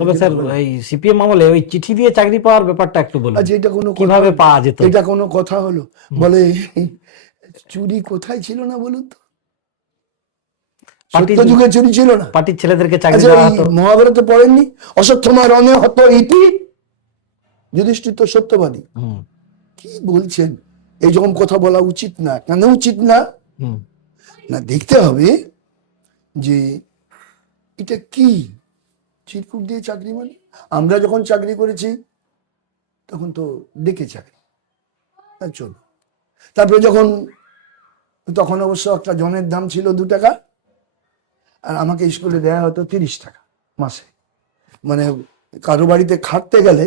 তবে স্যার এই সিপিএম আমলে ওই চিঠি দিয়ে চাকরি পাওয়ার ব্যাপারটা একটু বলুন, আচ্ছা, এটা কোনো কিভাবে পাওয়া যেত? এটা কোনো কথা হলো? বলে চুরি কোথায় ছিল না বলুন তো? সত্য যুগে চুরি ছিল না? পার্টির ছেলেদেরকে চাকরি আচ্ছা, দেওয়া এই হতো। মহাভারতে পড়েননি? অশ্বত্থামা রণে হত ইতি যুধিষ্ঠির তো সত্যবাদী। কি বলছেন? এই রকম কথা বলা উচিত না। কেন উচিত না? না, দেখতে হবে যে এটা কি চিরকুট দিয়ে চাকরি। মানে আমরা যখন চাকরি করেছি তখন তো ডেকে চাকরি, চলো। তারপরে তখন অবশ্য একটা জনের দাম ছিল 2 টাকা, আর আমাকে স্কুলে দেয়া হতো 30 টাকা মাসে। মানে কারো বাড়িতে খাটতে গেলে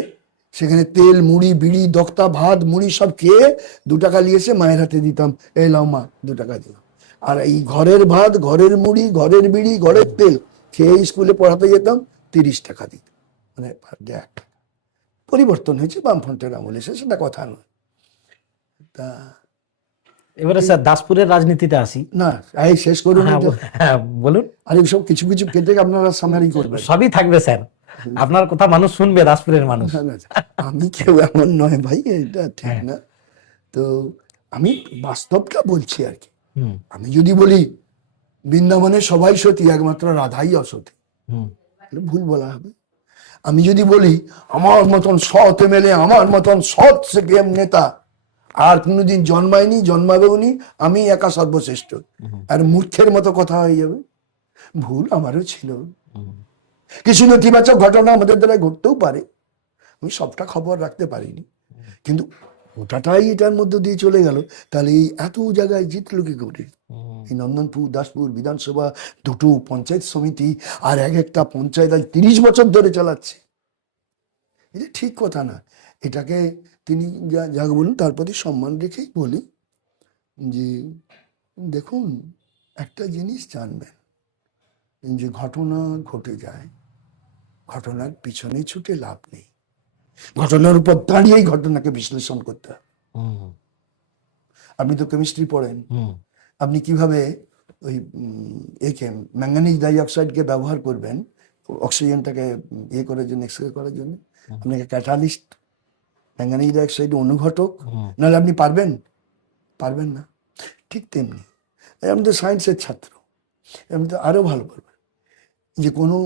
সেখানে তেল, মুড়ি, বিড়ি, দক্তা, ভাত, মুড়ি সব খেয়ে 2 টাকা নিয়ে এসে মায়ের হাতে দিতাম, এই লাও মা 2 টাকা দিলাম। আর এই ঘরের ভাত, ঘরের মুড়ি, ঘরের বিড়ি, ঘরের তেল খেয়ে স্কুলে পড়াতে যেতাম, 30 টাকা দিত, মানে পার ডে 1 টাকা। পরিবর্তন হয়েছে বামফ্রন্টের আমলে, সেটা কথা নয়। তা এবারে স্যার দাসপুরের রাজনীতিতে আসি। না, এই শেষ করুন। হ্যাঁ বলুন। আর সব কিছু কিছু কেটে আপনারা সামারি করবেন। সবই থাকবে স্যার, আপনার কথা মানুষ শুনবে, দাসপুরের মানুষ। আমি কেউ এমন নয় ভাই, এটা ঠিক না। তো আমি বাস্তবটা বলছি আর কি। আমি যদি বলি বৃন্দাবনে সবাই সতী, একমাত্র রাধাই অসতী, ভুল বলা হবে। আমি যদি বলি আমার মতন সৎ এমএলএ, আমার মতন সৎ সিপিএম নেতা আর কোনোদিন জন্মায়নি, জন্মাবেও নি, আমি একা সর্বশ্রেষ্ঠ, আর মূর্খের মতো কথা হয়ে যাবে। ভুল আমারও ছিল। কিছু নেতিবাচক ঘটনা আমাদের দ্বারা ঘটতেও পারে, আমি সবটা খবর রাখতে পারিনি, কিন্তু ওটাটাই এটার মধ্যে দিয়ে চলে গেল। তাহলে এই এত জায়গায় জিতলো কি করে? এই নন্দনপুর, দাসপুর বিধানসভা, 2টো পঞ্চায়েত সমিতি, আর একটা পঞ্চায়েত আজ 30 বছর ধরে চালাচ্ছে। এটা ঠিক কথা না। এটাকে তিনি যা বলুন তার প্রতি সম্মান রেখেই বলি যে দেখুন, একটা জিনিস জানবেন যে ঘটনা ঘটে যায়, ঘটনার পিছনে ছুটে লাভ নেই, ঘটনার উপর দাঁড়িয়েই ঘটনাকে বিশ্লেষণ করতে হবে। আপনি তো কেমিস্ট্রি পড়েন, আপনি কিভাবে ওই ম্যাঙ্গানিজ ডাইঅক্সাইডকে ব্যবহার করবেন অক্সিজেনটাকে করার জন্য, এক্সরে করার জন্য? আপনাকে ক্যাটালিস্ট, ম্যাঙ্গানিজ ডাইঅক্সাইড অনুঘটক, নাহলে আপনি পারবেন না। ঠিক তেমনি আপনি তো সায়েন্সের ছাত্র, আপনি তো আরো ভালো পারবেন যে কোনো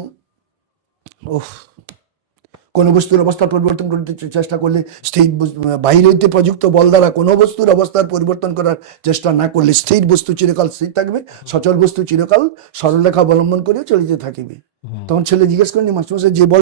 বস্তুর অবস্থা পরিবর্তন করতে চেষ্টা করলে, স্থির বাহির হইতে প্রযুক্ত বল দ্বারা কোনো বস্তুর অবস্থার পরিবর্তন করার চেষ্টা না করলে স্থির বস্তু চিরকাল স্থির থাকবে, সচল বস্তু চিরকাল সরলরেখা অবলম্বন করে চলিতে থাকিবে। তখন ছেলে জিজ্ঞেস করেনি, মাস্টারমশাই যে বল